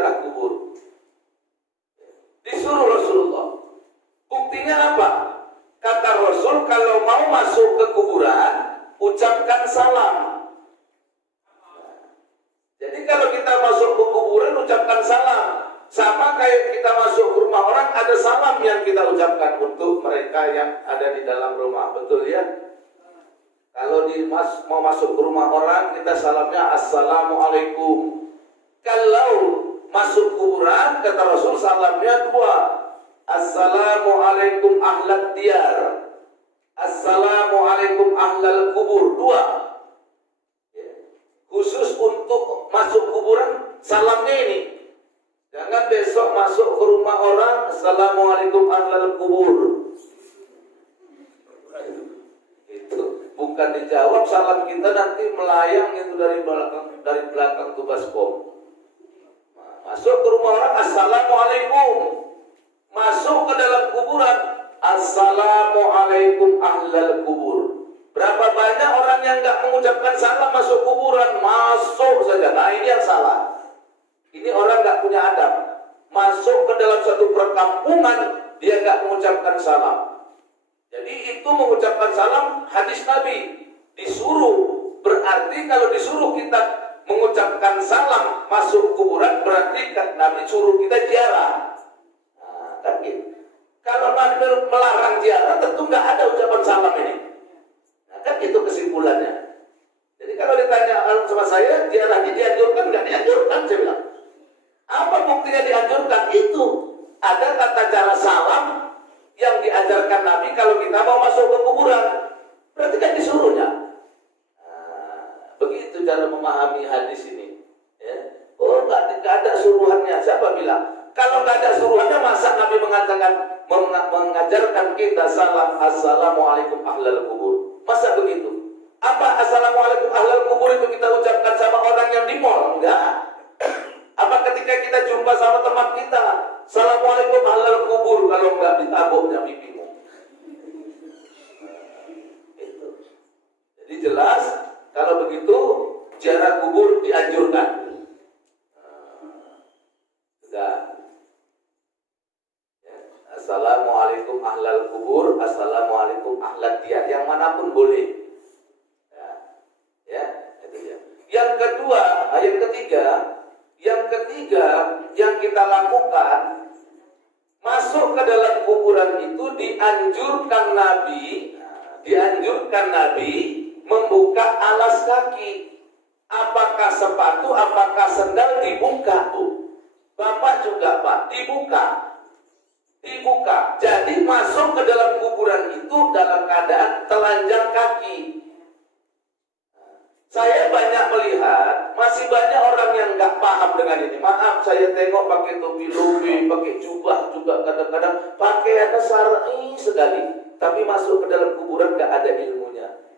ziarah kubur. Disuruh Rasulullah. Buktinya apa? Kata Rasul, kalau mau masuk ke kuburan, ucapkan salam. Jadi kalau kita masuk ke kuburan, ucapkan salam. Sama kayak kita masuk ke rumah orang, ada salam yang kita ucapkan untuk mereka yang ada di dalam rumah. Betul ya? Kalau mau masuk ke rumah orang, kita salamnya Assalamualaikum. Kalau masuk kuburan, kata Rasul, salamnya dua. Assalamualaikum ahlad diyar. Assalamualaikum ahlal kubur. Dua. Khusus untuk masuk kuburan, salamnya ini. Jangan besok masuk ke rumah orang, Assalamualaikum ahlal kubur. Itu bukan dijawab, salam kita nanti melayang itu dari belakang tuh baskom. Masuk ke rumah orang, Assalamualaikum. Masuk ke dalam kuburan, Assalamualaikum ahlal kubur. Berapa banyak orang yang nggak mengucapkan salam masuk kuburan, masuk saja. Nah ini yang salah. Ini orang nggak punya adab. Masuk ke dalam satu perkampungan, dia nggak mengucapkan salam. Jadi itu mengucapkan salam hadis Nabi. Disuruh. Berarti kalau disuruh kita mengucapkan salam masuk kuburan, berarti Nabi suruh kita ziarah. Nah, kan gitu. Kalau Nabi melarang ziarah, tentu nggak ada ucapan salam ini. Nah, kan itu kesimpulannya. Jadi kalau ditanya sama saya, ziarahnya dianjurkan nggak dianjurkan, saya bilang. Apa buktinya dianjurkan? Itu ada tata cara salam yang diajarkan Nabi kalau kita mau masuk ke kuburan. Berarti kan disuruhnya. Nah, begitu cara memahami hadis ini. Ya. Oh, nggak ada suruhannya. Siapa bilang? Kalau nggak ada suruhannya, masa Nabi mengajarkan kita salam Assalamualaikum ahlal kubur? Masa begitu? Apa Assalamualaikum ahlal kubur itu kita ucapkan sama orang yang di mall? Enggak. Apa ketika kita jumpa sama teman kita, Assalamualaikum ahlal kubur, kalau enggak ditaboknya pipimu. Itu. Jadi jelas, kalau begitu ziarah kubur dianjurkan. Sudah. Ya. Assalamualaikum ahlal kubur, Assalamualaikum ahlad diyar, yang manapun boleh. Ya, itu ya. Yang kedua, yang ketiga yang kita lakukan, masuk ke dalam kuburan itu dianjurkan Nabi membuka alas kaki. Apakah sepatu, apakah sendal dibuka, Bu? Bapak juga, Pak, dibuka. Jadi masuk ke dalam kuburan itu dalam keadaan telanjang kaki. Saya banyak melihat, masih banyak orang yang nggak paham dengan ini. Maaf, saya tengok pakai topi lubi, pakai jubah juga kadang-kadang pakaiannya syar'i sekali, tapi masuk ke dalam kuburan nggak ada ilmunya.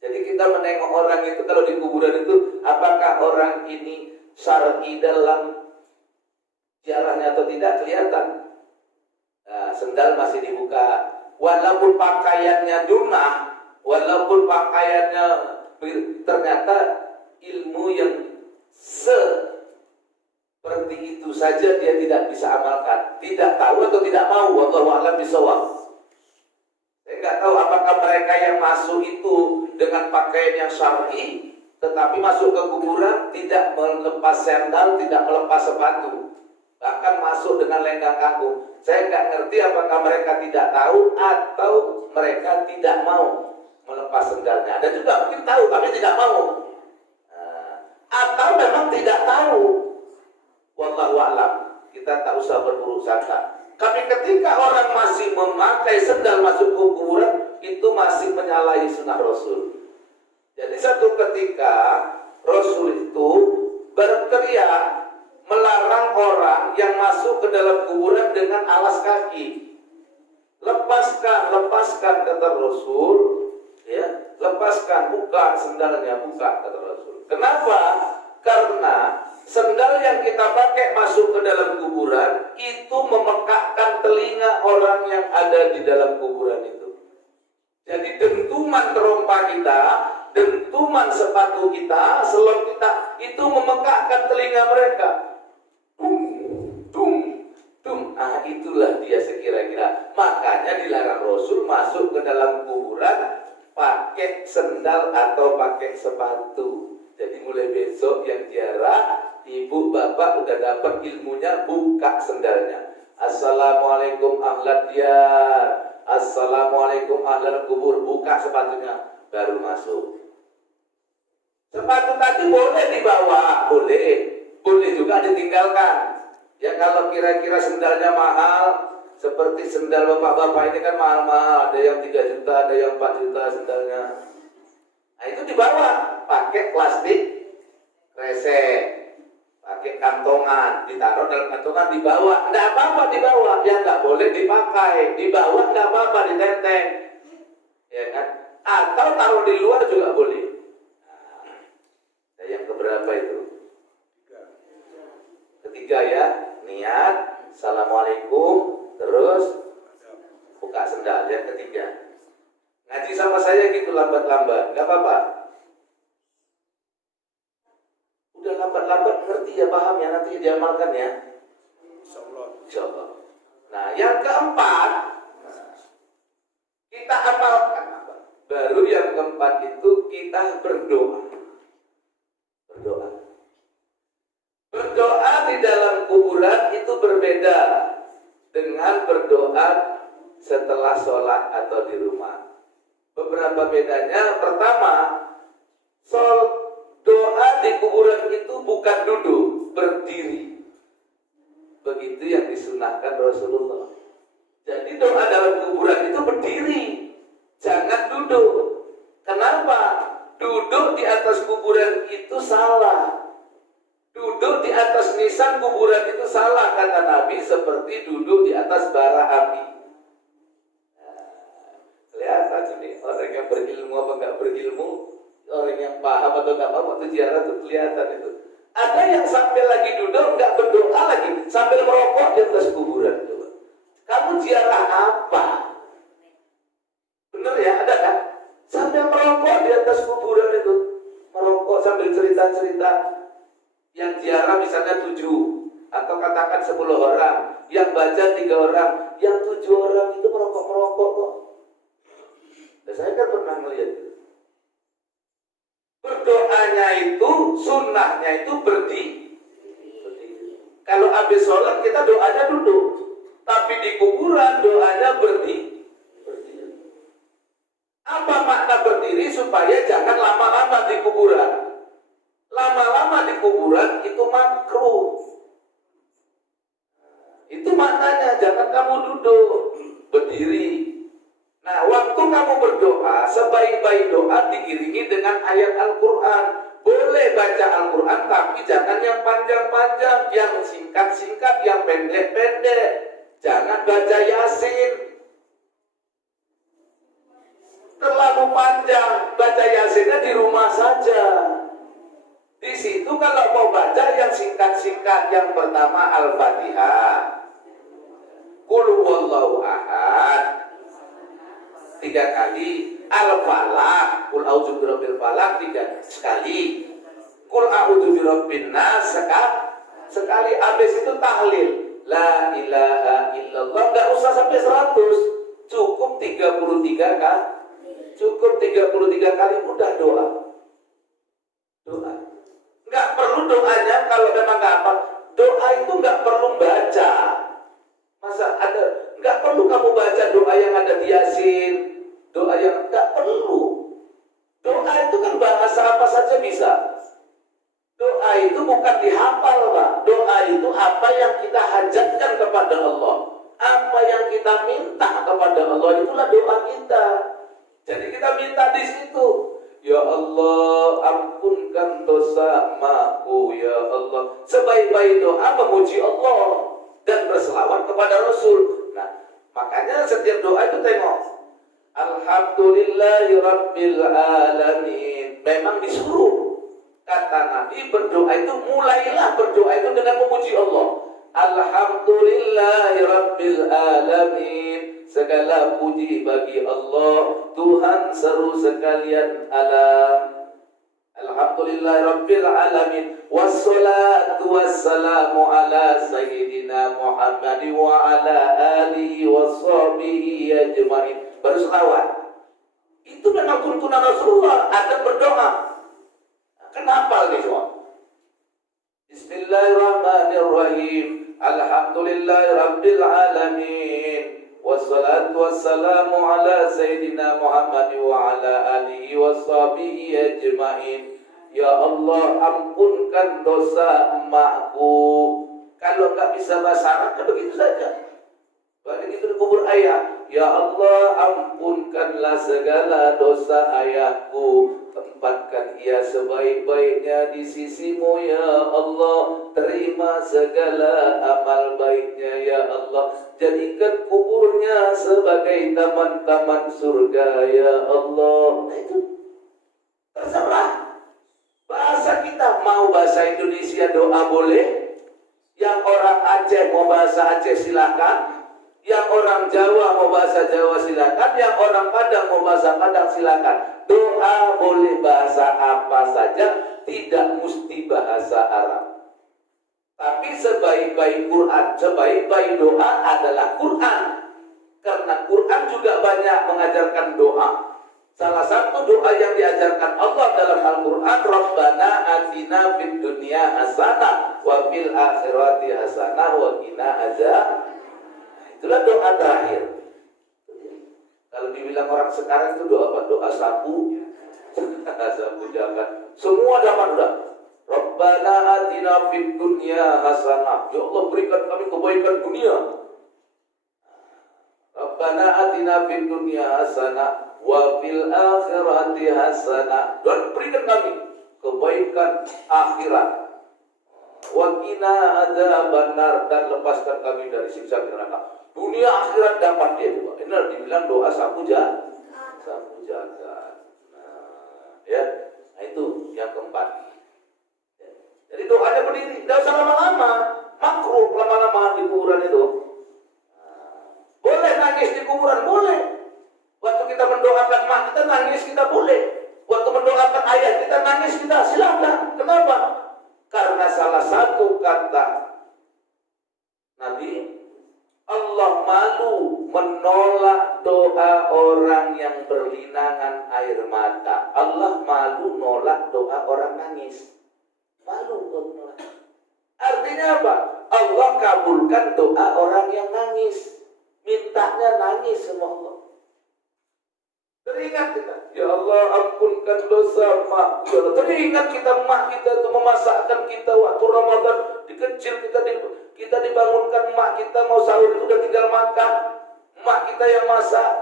Jadi kita menengok orang itu kalau di kuburan itu, apakah orang ini syar'i dalam ziarahnya atau tidak, kelihatan. Nah, sendal masih dibuka, walaupun pakaiannya dunah, walaupun pakaiannya ternyata ilmu yang seperti itu saja dia tidak bisa amalkan, tidak tahu atau tidak mau. Wallahu a'lam bishawab. Saya nggak tahu apakah mereka yang masuk itu dengan pakaian yang syar'i, tetapi masuk ke kuburan tidak melepas sandal, tidak melepas sepatu, bahkan masuk dengan lenggang kangkung. Saya nggak ngerti apakah mereka tidak tahu atau mereka tidak mau melepas sendalnya. Ada juga mungkin tahu tapi tidak mau. Atau memang tidak tahu. Wallahu a'lam. Kita tak usah berburuk sangka. Tapi ketika orang masih memakai sendal masuk ke kuburan, itu masih menyalahi sunnah Rasul. Jadi satu ketika Rasul itu berteriak melarang orang yang masuk ke dalam kuburan dengan alas kaki. Lepaskan kata Rasul. Ya, lepaskan, buka sendalnya, buka, kata Rasul. Kenapa? Karena sendal yang kita pakai masuk ke dalam kuburan itu memekakkan telinga orang yang ada di dalam kuburan itu. Jadi dentuman terompa kita, dentuman sepatu kita, selop kita, itu memekakkan telinga mereka. itulah dia sekira-kira. Makanya dilarang Rasul masuk ke dalam kuburan pakai sendal atau pakai sepatu. Jadi mulai besok yang ziarah, ibu bapak udah dapat ilmunya, buka sendalnya. Assalamualaikum ahlan diyar, assalamualaikum ahlan kubur, buka sepatunya, baru masuk. Sepatu tadi boleh dibawa, boleh juga ditinggalkan. Ya kalau kira-kira sendalnya mahal, seperti sendal bapak-bapak ini kan mahal-mahal, ada yang 3 juta, ada yang 4 juta sendalnya. Nah itu dibawa, pakai plastik kresek, pakai kantongan, ditaruh dalam kantongan, dibawa, enggak apa-apa dibawa, ya enggak boleh dipakai, dibawa enggak apa-apa, ditenteng, ya kan? Atau taruh di luar juga boleh. Nah, yang keberapa itu? Ketiga ya, niat, assalamualaikum, terus buka sendal. Yang ketiga, ngaji sama saya gitu lambat-lambat, nggak apa-apa. Udah lambat-lambat ngerti ya, paham ya, nanti diamalkan ya. Insyaallah. Nah, yang keempat, kita amalkan. Baru yang keempat itu kita berdoa. Berdoa di dalam kuburan itu berbeda dengan berdoa setelah sholat atau di rumah. Beberapa bedanya, pertama, doa di kuburan itu bukan duduk, berdiri. Begitu yang disunahkan Rasulullah. Jadi doa dalam kuburan itu berdiri, jangan duduk. Kenapa? Duduk di atas kuburan itu salah. Duduk di atas nisan kuburan itu salah, kata Nabi, seperti duduk di atas bara api. Kelihatan ini orang yang berilmu apa enggak berilmu, orang yang paham atau enggak paham, itu ziarah itu kelihatan itu. Ada yang sambil lagi duduk enggak berdoa lagi, sambil merokok di atas kuburan itu. Kamu ziarah apa? Bener ya, ada kan? Sambil merokok di atas kuburan itu, merokok sambil cerita-cerita. Yang ziarah misalnya 7 atau katakan 10 orang, yang baca 3 orang, yang 7 orang itu merokok-merokok kok. Dan saya kan pernah melihat. Berdoanya itu, sunnahnya itu berdiri. Kalau habis sholat kita doanya duduk, tapi di kuburan doanya berdiri. Apa makna berdiri? Supaya jangan lama-lama di kuburan. Lama-lama di kuburan itu makruh. Itu maknanya, jangan kamu duduk, berdiri. Nah, waktu kamu berdoa, sebaik-baik doa diiringi dengan ayat Al-Quran. Boleh baca Al-Quran, tapi jangan yang panjang-panjang, yang singkat-singkat, yang pendek-pendek. Jangan baca Yasin. Terlalu panjang, baca Yasinnya di rumah saja. Di situ kalau mau baca yang singkat-singkat, yang pertama Al-Fatihah, Qul huwallahu ahad 3 kali, Al-Falaq, Qul a'udzu birabbil falaq 3 sekali, Qul a'udzu birabbin nas sekali. Habis itu tahlil, la ilaha illallah, enggak usah sampai 100, cukup 33 kali. Cukup 33 kali udah doa. Nggak perlu doanya kalau memang nggak apa. Doa itu nggak perlu baca. Masa ada? Nggak perlu kamu baca doa yang ada di Yasin. Doa yang nggak perlu. Doa itu kan bahasa apa saja bisa. Doa itu bukan dihafal, Pak. Doa itu apa yang kita hajatkan kepada Allah. Apa yang kita minta kepada Allah, itulah doa kita. Jadi kita minta di situ. Ya Allah, ampunkan dosa-maku, ya Allah. Sebaik-baik doa memuji Allah dan berselawat kepada Rasul. Nah, makanya setiap doa itu tengok. Alhamdulillahi Rabbil Alamin. Memang disuruh. Kata Nabi, berdoa itu, mulailah berdoa itu dengan memuji Allah. Alhamdulillahi Rabbil Alamin. Segala puji bagi Allah, Tuhan seru sekalian alam. Alhamdulillah Rabbil Alamin. Wassalatu wassalamu ala sayyidina Muhammad wa ala alihi washabihi ajmain. Baru selawat. Itu memang tuntunan Rasulullah. Ada berdoa. Kenapa ini semua? Bismillahirrahmanirrahim. Alhamdulillahi rabbil alamin. Wassalatu wassalamu ala sayyidina Muhammad wa ala alihi washabihi ajmain. Ya Allah, ampunkan dosa emakku. Kalau nggak bisa bahasa Arab, ya begitu saja. Begitu di kubur ayah. Ya Allah, ampunkanlah segala dosa ayahku. Tempatkan ia sebaik-baiknya di sisimu ya Allah. Terima segala amal baiknya ya Allah. Jadikan kuburnya sebagai taman-taman surga ya Allah. Nah itu terserah. Bahasa kita mau bahasa Indonesia doa boleh. Yang orang Aceh mau bahasa Aceh silakan. Yang orang Jawa mau bahasa Jawa silakan. Yang orang Padang mau bahasa Padang silakan. Doa boleh bahasa apa saja, tidak mesti bahasa Arab. Tapi sebaik-baik Quran, sebaik-baik doa adalah Quran. Karena Quran juga banyak mengajarkan doa. Salah satu doa yang diajarkan Allah dalam Al-Quran, Rabbana atina fid dunya hasanah wa fil akhirati hasanah wa qina azab. Itulah doa terakhir. Kalau dibilang orang sekarang itu doa apa? Doa sapu. Sapu jangan. Semua dapat udah. Rabbana atina fid dunya hasanah. Ya Allah, berikan kami kebaikan dunia. Rabbana atina fid dunya hasanah wa fil akhirati hasanah. Dan berikan kami kebaikan akhirat. Wa qina adzabannar, dan lepaskan kami dari siksa neraka. Dunia akhirat dapat dia juga. Ini dibilang doa sapu jagat. Sapu jagat. Nah itu yang keempat. Jadi doanya berdiri, tidak usah lama-lama. Makruh lama-lama di kuburan itu. Boleh nangis di kuburan, boleh. Waktu kita mendoakan mak kita nangis, kita boleh. Waktu mendoakan ayah kita nangis, kita silakan. Kenapa? Karena salah satu kata Nabi, Allah malu menolak doa orang yang berlinangan air mata. Allah malu nolak doa orang nangis. Malu nolak. Artinya apa? Allah kabulkan doa orang yang nangis. Mintanya nangis sama Allah. Teringat kita, ya Allah ampunkan dosa mak. Ya Allah, teringat kita mak kita itu memasakkan kita waktu Ramadan. Di kecil kita dibangunkan mak kita mau sahur itu udah tinggal makan. Mak kita yang masak.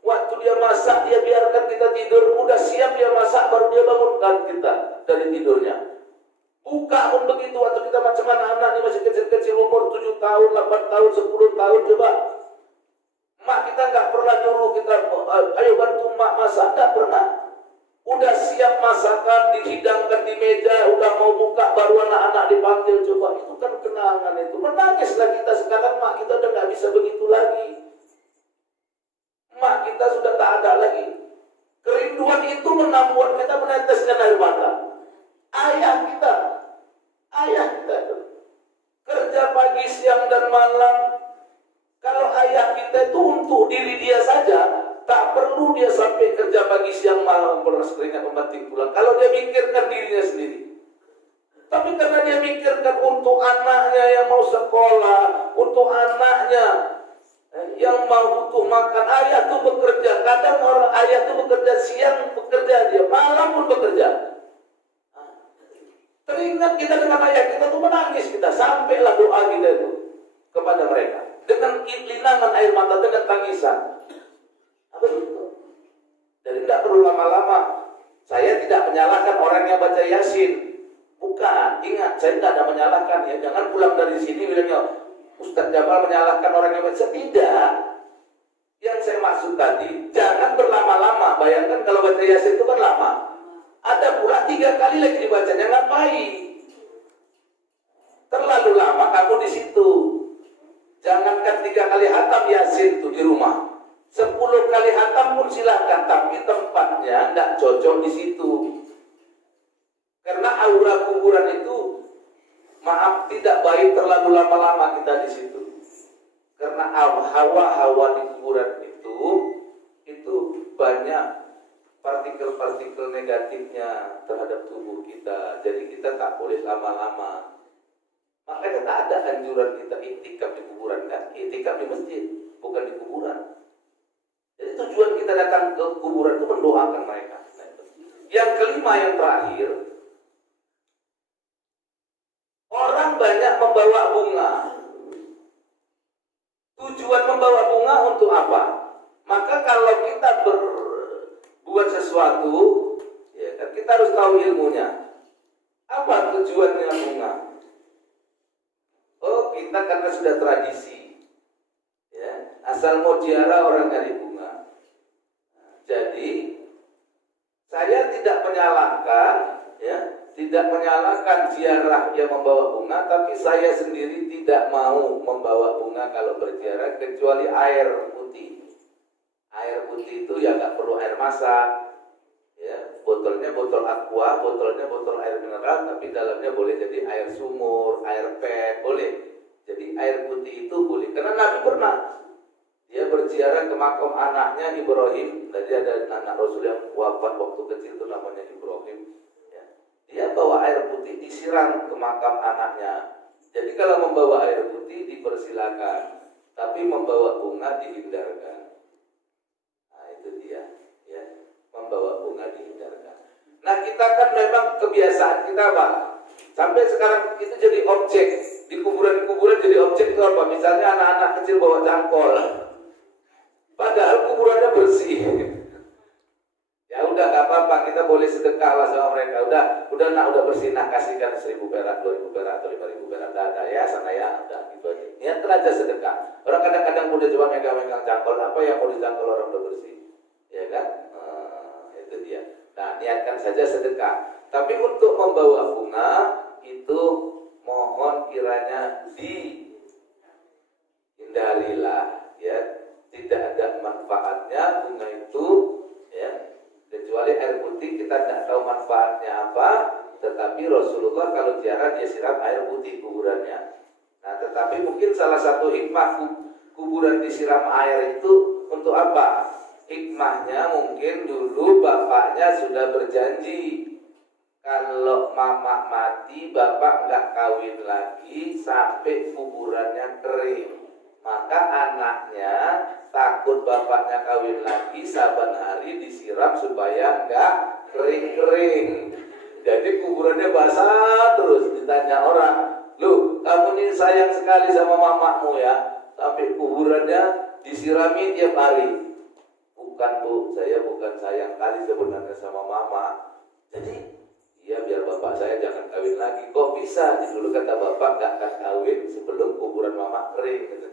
Waktu dia masak dia biarkan kita tidur. Udah siap dia masak baru dia bangunkan kita dari tidurnya. Buka pun begitu waktu kita macam anak-anak ini masih kecil-kecil umur 7 tahun, 8 tahun, 10 tahun coba. Mak kita nggak pernah nyuruh kita, ayo bantu mak masak, nggak pernah. Udah siap masakan, dihidangkan di meja, udah mau buka, baru anak-anak dipanggil. Coba, itu kan kenangan itu. Menangislah kita sekarang, mak kita udah nggak bisa begitu lagi. Mak kita sudah tak ada lagi. Kerinduan itu membuat kita meneteskan air mata. Ayah kita kerja pagi, siang, dan malam. Kalau ayah kita itu untuk diri dia saja, tak perlu dia sampai kerja pagi, siang, malam, beras keringat membanting pulang. Kalau dia mikirkan dirinya sendiri. Tapi karena dia mikirkan untuk anaknya yang mau sekolah, untuk anaknya yang mau butuh makan, ayah itu bekerja. Kadang orang ayah itu bekerja siang, bekerja dia, malam pun bekerja. Teringat kita dengan ayah kita itu menangis kita, sampailah doa kita itu kepada mereka. Dengan linangan air mata, dengan tangisan. Apa itu? Jadi tidak perlu lama-lama. Saya tidak menyalahkan orang yang baca Yasin. Bukan, ingat, saya tidak ada menyalahkan ya. Jangan pulang dari sini bilangnya Ustaz Jamal menyalahkan orang yang baca. Tidak. Yang saya maksud tadi, jangan berlama-lama. Bayangkan kalau baca Yasin itu kan lama. Ada pula 3 kali lagi dibacanya, ngapain? Terlalu lama kamu di situ. Jangankan 3 kali hatam Yasin itu di rumah, 10 kali hatam pun silahkan, tapi tempatnya tidak cocok di situ. Karena aura kuburan itu Maaf, tidak baik terlalu lama-lama kita di situ. Karena hawa-hawa di kuburan itu banyak partikel-partikel negatifnya terhadap tubuh kita. Jadi kita tak boleh lama-lama. Makanya tak ada anjuran kita iktikaf di kuburan, kan? Iktikaf di masjid, bukan di kuburan. Jadi tujuan kita datang ke kuburan itu mendoakan mereka. Yang kelima, yang terakhir, orang banyak membawa bunga. Tujuan membawa bunga untuk apa? Maka kalau kita berbuat sesuatu, ya kan, kita harus tahu ilmunya. Apa tujuannya bunga? Oh, kita karena sudah tradisi, ya, asal mau ziarah orang nyari bunga. Jadi saya tidak menyalahkan, ya, tidak menyalahkan ziarah yang membawa bunga, tapi saya sendiri tidak mau membawa bunga kalau berziarah kecuali air putih. Air putih itu ya nggak perlu air masak, ya, botolnya botol aqua, botolnya botol air mineral, tapi dalamnya boleh jadi air sumur, air PET, boleh. Jadi air putih itu boleh. Karena Nabi pernah dia berziarah ke makam anaknya Ibrahim. Tadi ada anak Rasul yang wafat waktu kecil itu namanya Ibrahim. Dia bawa air putih disiram ke makam anaknya. Jadi kalau membawa air putih dipersilakan, tapi membawa bunga dihindarkan. Nah itu dia, ya, membawa bunga dihindarkan. Nah kita kan memang kebiasaan kita Pak, sampai sekarang itu jadi objek di kuburan-kuburan, jadi objek itu apa? Misalnya anak-anak kecil bawa jangkol, padahal kuburannya bersih. Ya udah gak apa-apa, kita boleh sedekah lah sama mereka. Udah nak, udah bersih, nak kasihkan 1.000 perak, 2.000 perak, atau 5.000 perak. Ada ya sana ya, udah gitu aja. Niatkan aja sedekah. Orang kadang-kadang udah coba megang-megang jangkol, apa yang mau dijangkol orang udah bersih, ya kan? Itu dia. Nah niatkan saja sedekah. Tapi untuk membawa bunga itu mohon kiranya dihindarilah, ya. Tidak ada manfaatnya bunga itu, ya. Kecuali air putih kita tidak tahu manfaatnya apa, tetapi Rasulullah kalau ziarah dia siram air putih kuburannya. Nah, tetapi mungkin salah satu hikmah kuburan disiram air itu untuk apa? Hikmahnya mungkin dulu bapaknya sudah berjanji kalau mama mati bapak nggak kawin lagi sampai kuburannya kering. Maka anaknya takut bapaknya kawin lagi, saban hari disiram supaya nggak kering-kering. Jadi kuburannya basah terus. Ditanya orang, "Loh, kamu ini sayang sekali sama mamamu ya, sampai kuburannya disirami tiap hari." "Bukan Bu, saya bukan sayang kali sebenarnya sama mama. Jadi ya biar bapak saya jangan kawin lagi." "Kok bisa?" Dulu kata bapak nggak akan kawin sebelum kuburan mama kering.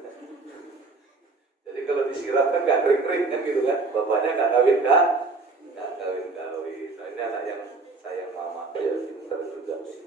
Jadi kalau disiram kan nggak kering-kering kan gitu kan. Bapaknya nggak kawin. Soalnya anak yang sayang mama. Ya pintar juga sih.